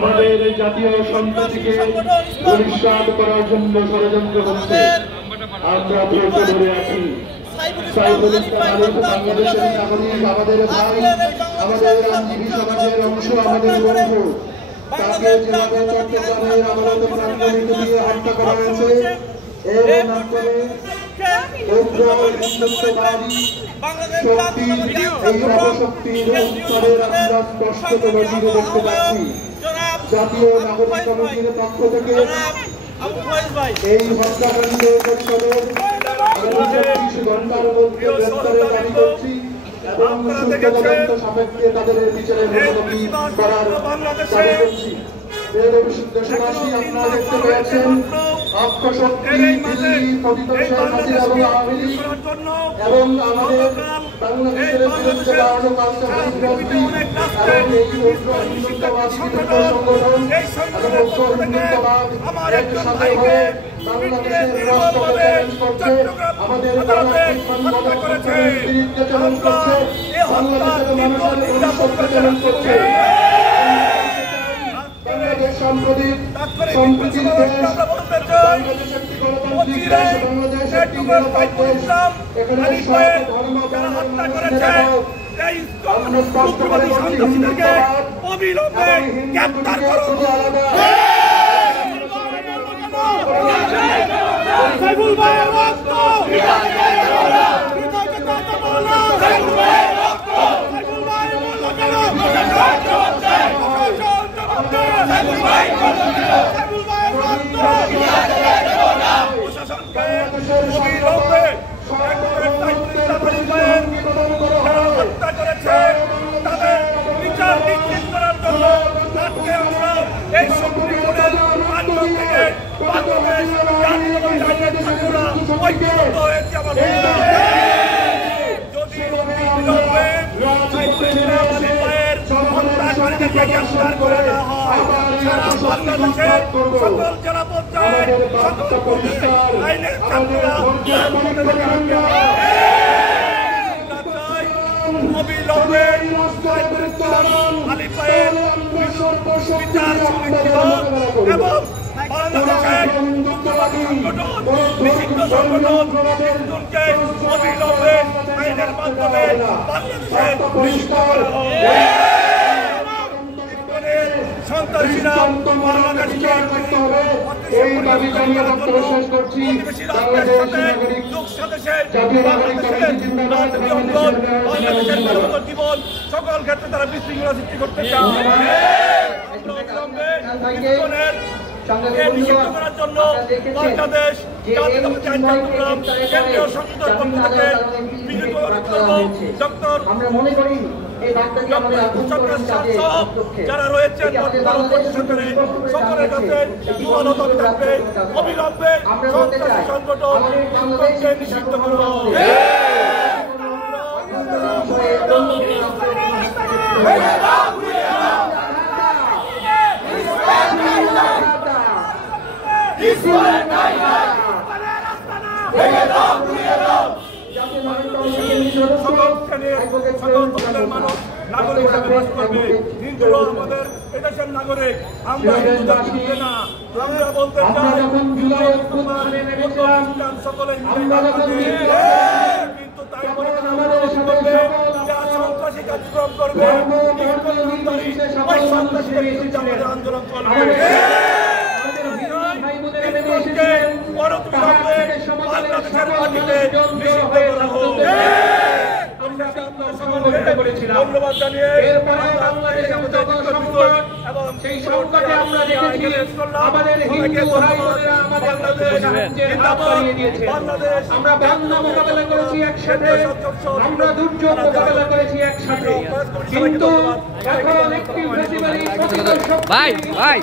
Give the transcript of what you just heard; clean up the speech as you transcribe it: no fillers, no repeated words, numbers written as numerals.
আমাদের জাতীয় সম্প্রীতিকে পরিষ্কার করার জন্য ষড়যন্ত্র করছে। আমরা ধৈর্য ধরে আছি। সাইফুল ইসলাম বাংলাদেশের নাগরিক, আমাদের ভাই, আমাদের আইনজীবী সমাজের অংশ, আমাদের বন্ধু। তাকে যেভাবে চট্টগ্রামের আদালত প্রাঙ্গণে দিয়ে হত্যা করা হয়েছে, এর নাম করে উগ্র হিন্দুত্ববাদী শক্তির এই অপশক্তির উত্তরের আমরা স্পষ্ট নজির দেখতে পাচ্ছি। জাতীয় নাগরিক কমিটির পক্ষ থেকে এই হত্যাকাণ্ডের পরিষদের 24 ঘন্টার মধ্যে গ্রেফতারের দাবি করছি এবং সুষ্ঠু তদন্ত সাপেক্ষে তাদের বিচারের মুখোমুখি করার দাবি করছি। দেশবাসী, আপনারা দেখতে পেয়েছেন অক্ষশক্তি, দিল্লি, পতিত শেখ হাসিনা এবং আওয়ামী লীগ এবং আমাদের বাংলাদেশের বিরুদ্ধে বাড়ানো কালচারবিরোধী এবং এই উগ্র হিন্দুত্ববাদী বিভিন্ন সংগঠন এবং উগ্র হিন্দুত্ববাদ একসাথে হয়ে বাংলাদেশের রাষ্ট্রকে চ্যালেঞ্জ করছে, আমাদের গণতন্ত্রের বিরুদ্ধে চ্যালেঞ্জ করছে, বাংলাদেশের মানুষের ভবিষ্যৎকে চ্যালেঞ্জ করছে। বাংলাদেশ সাম্প্রতিক সম্প্রীতির দেশ, বাংলাদেশ একটি গণতান্ত্রিক দেশ, বাংলাদেশ একটি নিরাপদ দেশ। এখানে সব ধর্ম আমরা স্পষ্ট করে বলছি, হিন্দুত্ববাদ এবং হিন্দুত্বকে শুধু আলাদা। সাইফুল ভাইয়ের রক্ত, সাইফুল ভাইয়ের রক্ত, সাইফুল ভাই বলল কেন? সাইফুল ভাই বলল কেন? সাইফুল ভাইয়ের রক্ত, প্রশাসনকে অবিলম্বে হত্যা করেছে তাদের বিচার নিশ্চিত করার জন্য আজকে আমরা এই সুপ্রিম কোর্টের থেকে বাংলাদেশ জাতীয়তাবাদী ছাত্ররা ঐক্যবদ্ধ হয়েছে। যদি অবিলম্বে হত্যাকারীদেরকে গ্রেফতার করে দেওয়া হয়, সারা বাংলাদেশের সকল জেলা পর্যায়ে সকল আইনের ছাত্ররা অবিলম্বে সাইফুল ইসলাম আলী ভাইয়ের বিচার সুনিশ্চিত এবং বাংলাদেশের হিন্দুত্ববাদী সংগঠন, নিষিদ্ধ সংগঠন হিন্দুকে অবিলম্বে আইনের মাধ্যমে বাংলাদেশে নিষিদ্ধ করা হবে। সন্ত্রাসীরা বাংলাদেশকে এই দাবি জানিয়ে বক্তব্য শেষ করছি। বাংলাদেশ নাগরিক জাতীয় নাগরিক কমিটি জিন্দাবাদ। বাংলাদেশের জীবন সকল ক্ষেত্রে তারা বিশৃঙ্খলা সৃষ্টি করতে চায়। নিষিদ্ধ করার জন্য বাংলাদেশ জাতীয়তাবাদী আন্দোলন কেন্দ্রীয় সংসদের পক্ষ থেকে বিজেপি ডক্টর যারা রয়েছেন সরকারে সকলের কাছে দাবি থাকবে অবিলম্বে সন্ত্রাসী সংগঠন নিষিদ্ধ করা হবে। নাগরিক হিসাবে বাস করবে, হিন্দুরা আমাদের এদেশের নাগরিক, আমরা হিন্দুদের বিরুদ্ধে না। আমরা বলতে চাই সকলে কিন্তু তারপরে সন্ত্রাসী কার্যক্রম করবে, আন্দোলন করবে। বাংলাদেশের মাটিতে নিষিদ্ধ করা হবে। ধন্যবাদ জানিয়ে সেই সংকটে আমরা দেখেছি আমাদের হিন্দু ভাই বোনেরা আমাদের বাংলাদেশ আমরা বন্যা মোকাবেলা করেছি একসাথে, আমরা দুর্যোগ মোকাবেলা করেছি একসাথে, কিন্তু এখন একটি ভাই